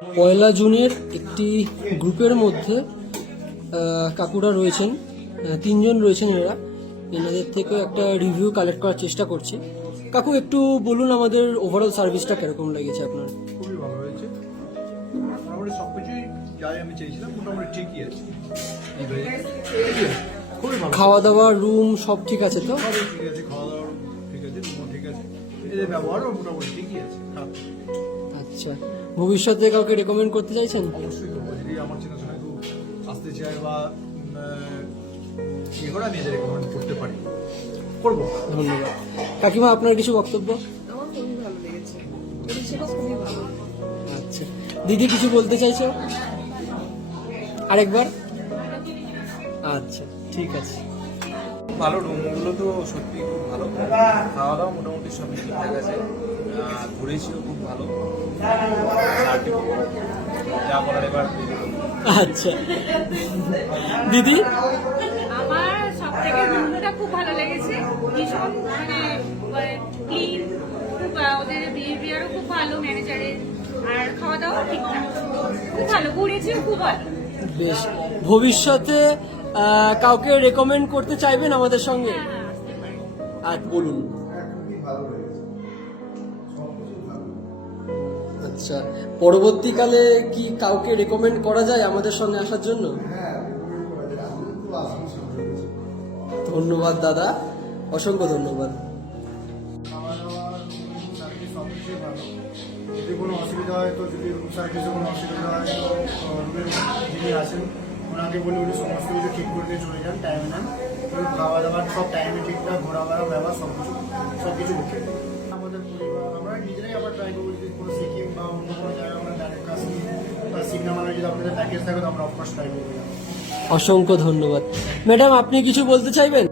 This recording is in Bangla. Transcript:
পয়লা জুনের একটি গ্রুপের মধ্যে কাকুরা রয়েছেন, তিনজন রয়েছেন। এনাদের থেকে একটা রিভিউ কালেক্ট করার চেষ্টা করছি। কাকু, একটু বলুন আমাদের ওভারঅল সার্ভিসটা কিরকম লেগেছে আপনার? খুবই ভালো হয়েছে, মোটামুটি সব কিছুই যাই আমি চেয়েছিলাম মোটামুটি ঠিকই আছে। খুবই ভালো, খাওয়া দাওয়া, রুম সব ঠিক আছে তো? সবই ঠিক আছে, খাওয়া দাওয়া ঠিক আছে, রুমও ঠিক আছে, এদের ব্যবহারও মোটামুটি ঠিকই আছে, খারাপ না। আচ্ছা, ভবিষ্যতে কাউকে রেকমেন্ড করতে চাইছেন? অবশ্যই করবো, যদি আমার চেনাশোনা কেউ আসতে চায় বা ইয়ে করে আমি এদের রেকমেন্ড করতে পারি, করবো। ধন্যবাদ। কাকিমা, আপনার কিছু বক্তব্য? আমার খুবই ভালো লেগেছে, পরিষেবা খুবই ভালো। আচ্ছা, দিদি কিছু বলতে চাইছো? আরেকবার? আচ্ছা, ঠিক আছে। ভালো, রুমগুলো তো সত্যি খুব ভালো, খাওয়া দাওয়া মোটামুটি সবই ঠিকঠাক আছে, ঘুরেছিও খুব ভালো, যা বলার এবার। আচ্ছা, দিদি? আমার সব থেকে রুমটা খুব ভালো লেগেছে, ভীষণ ক্লিন, খুব ওদের বিহেভিয়ারও খুব ভালো ম্যানেজারের, আর খাওয়া দাওয়া ঠিকঠাক, খুব ভালো, ঘুরেছিও খুব ভালো। বেশ, ভবিষ্যতে কাউকে রেকমেন্ড করতে চাইবেন আমাদের সঙ্গে? হ্যাঁ, আসতে পারে। আর বলুন। আচ্ছা, পরবর্তীকালে কি কাউকে রেকমেন্ড করা যায় আমাদের সঙ্গে আসার জন্য? ধন্যবাদ দাদা, অসংখ্য ধন্যবাদ। খাওয়া দাওয়া, সার্ভিস সব কিছুই ভালো। যদি কোনো অসুবিধা হয় তো, যদি রুম সার্ভিসে কোনো অসুবিধা হয় তো রুমের যিনি আছেন ওনাকে বলে উনি সমস্ত কিছু ঠিক করে দিয়ে চলে যান, টাইমে নেন। খাওয়া দাওয়ার সব টাইমে ঠিকঠাক, ঘোরাফেরা ব্যবহার সব কিছু ওকে। আমাদের পরিবার আমরা নিজেরাই আবার ট্রাই করবো, যদি কোনো সিকিম বা অন্য কোনো জায়গায় আমরা ডাইরেক্ট কাশ্মীর বা সিমনামালে যদি আপনাদের প্যাকেজ থাকে তো আমরা অফকোর্স ট্রাই করবো। অসংখ্য ধন্যবাদ। ম্যাডাম, আপনি কিছু বলতে চাইবেন?